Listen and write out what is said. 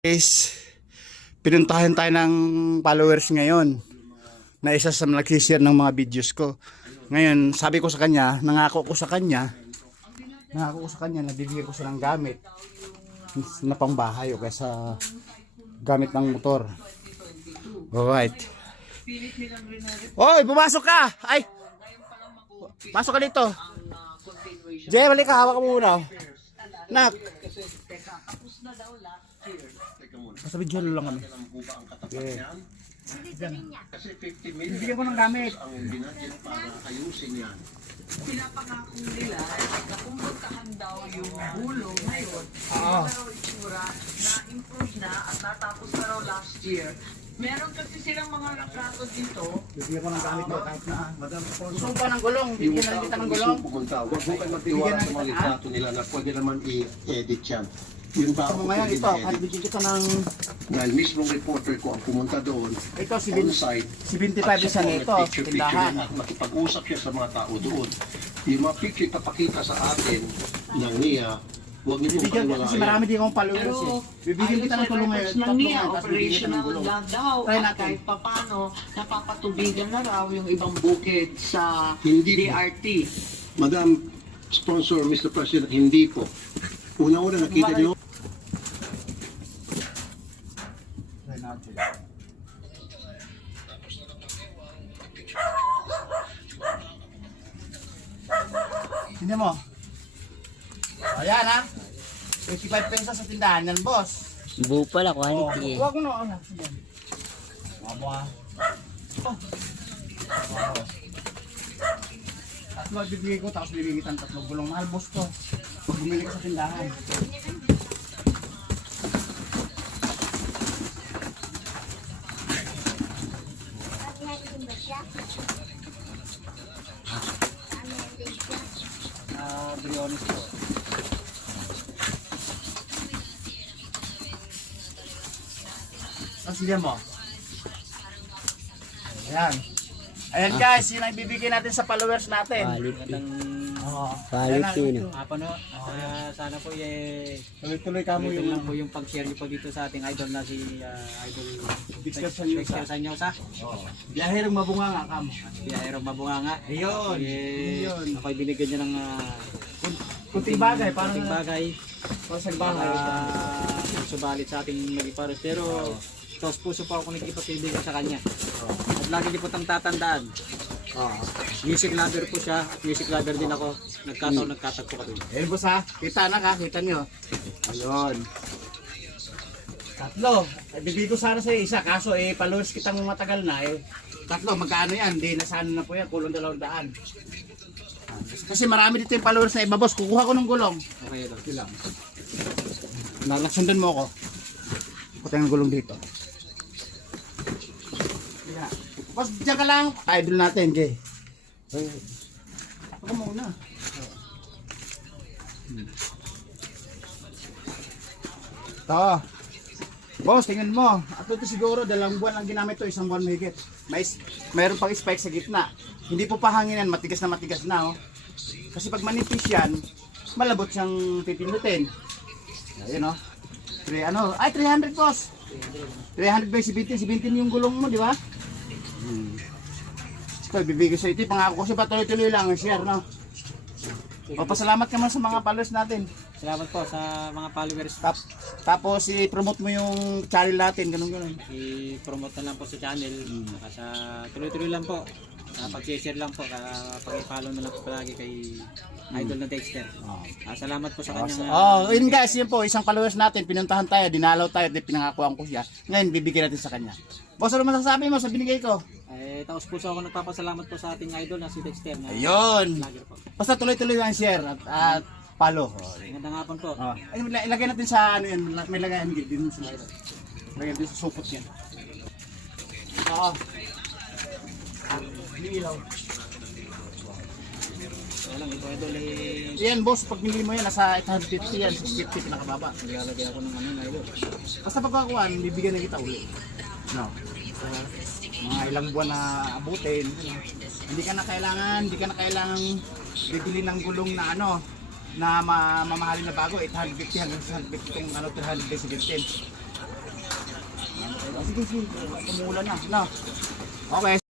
Is pinuntahan tayo ng followers ngayon na isa sa nag-share ng mga videos ko. Ngayon, sabi ko sa kanya, nangako ko sa kanya na bibigyan ko siya ng gamit na pangbahay o kaysa gamit ng motor. Alright. Oy, pumasok ka! Ay! Pasok ka dito. Jay, balik ka. Hawak ka muna. Nak. Sa video lang kami. Okay. Bibigyan ko ng gamit. Ang binadget para ayusin yan. Pinapangako nila na pumuntahan daw yung bulong ngayon. Pero itsura na improve na at natapos na raw last year. Meron kasi silang mga retrato dito. Bibigyan ko ng gamit mo kahit na madam. Gusto pa ng gulong. Bibigyan na kita ng gulong. Pumunta. Huwag mo kayo magtiwala sa mga litrato nila na pwede naman i-edit yan. Yung ba Ako ngayon ito, kahit bigyan kita ng... Dahil mismong reporter ko ang pumunta doon, Ito, on site, 75 isa nito, tindahan. at makipag-usap siya sa mga tao doon. Yung mga picture ipapakita sa atin ng NIA, huwag niyo pong Bibigyan kasi marami din akong followers eh. Bibigyan kita ng tulong ngayon. ng Tatlong NIA, ngayon, tapos bibigyan kita ng operational gulong. lang daw. Try At natin. kahit papano, napapatubigan na raw yung ibang bukid sa Hindi po. DRT. Madam Sponsor, Mr. President, hindi po. Una-una nakita niyo, Try natin. Hindi mo. Ayan ha. 55 pesos sa tindahan yan, boss. Buo pala, quality eh. Huwag mo na. Sige. Mamo ha. Tatlo bibigay ko, tapos bibigay kita ng tatlong gulong. Mahal, boss ko. Bumili ka sa tindahan. Briones po. Tapos hindi mo. Ayan. Ayan guys, yun ang ibibigay natin sa followers natin. Quality. Oo. Quality, no? Sana po Tuloy-tuloy ka mo tuloy lang yung po yung pag-share niyo po dito sa ating idol na si Idol Dexter Sanyosa. Sanyosa. Biyaherong mabunga nga kam. Biyahero Mabunganga. Ayun. Eh, Ayun. ako'y binigyan niya ng Kunting bagay, parang kunting bagay para sa para bahay. subalit sa ating magiparos. Pero tos puso po ako nagkipagkaibigan sa kanya. At lagi niyo po tang tatandaan. Music lover po siya at music lover din ako. Nagkatagpo kami. Ayun boss ha, kita na ka, kita nyo. Ayun. Tatlo. Bibigay ko sana sa isa, kaso followers kitang matagal na Tatlo, magkano yan? Hindi, nasaan na po yan, kulong 200. Kasi marami dito yung followers na iba boss, kukuha ko ng gulong. Okay ito. Ito lang. Nagsundan mo ako. Kuha ng gulong dito. Yeah. Boss, diyan ka lang. Idol natin, Jay. Ako muna. Ito. Boss, tingnan mo. At ito siguro, 2 buwan lang ginamit to, 1 buwan mahigit. Mayroon pang spike sa gitna. Hindi po pahanginan, matigas na oh. Kasi pag manipis yan, malabot siyang pipindutin. Ayun oh. 300 boss. 300 by 17 yung gulong mo, di ba? Ito, bibigay sa ito. Pangako ko siya, patuloy-tuloy lang ang share, no? Papasalamat ka man sa mga followers natin. Salamat po sa mga followers. Tapos i-promote mo yung channel natin, ganun. I-promote na lang po sa channel. Saka sa tuloy-tuloy lang po. Pag-share lang po. Pag-follow na lang po palagi kay Idol na Dexter. Salamat po sa kanyang... Yun guys, yun po, isang followers natin, pinuntahan tayo, dinalaw tayo, pinangakuan ko siya. Ngayon, bibigyan natin sa kanya. Boss, ano masasabi mo sa binigay ko? Taos puso ako nagpapasalamat po sa ating idol na si Dexter. Ayun! Vlogger po. Basta tuloy-tuloy lang share at follow. Magandang hapon po. Ilagay natin sa ano yan, may lagayan din sa mayroon. Lagyan din sa supot yan. Oo. Ilaw. Walang ito idol Yan boss, pag binili mo yan, nasa 850 yan, 650 pinakababa. Nilalagay ako ng na idol. Basta pagkakuan, bibigyan na kita uli. No. Mga ilang buwan na abutin. Hindi ka na kailangan bibili ng gulong na ano, na mamahalin na bago, 850 hanggang 150 kung ano 317. Sige, sige. Tumulan na. No. Okay,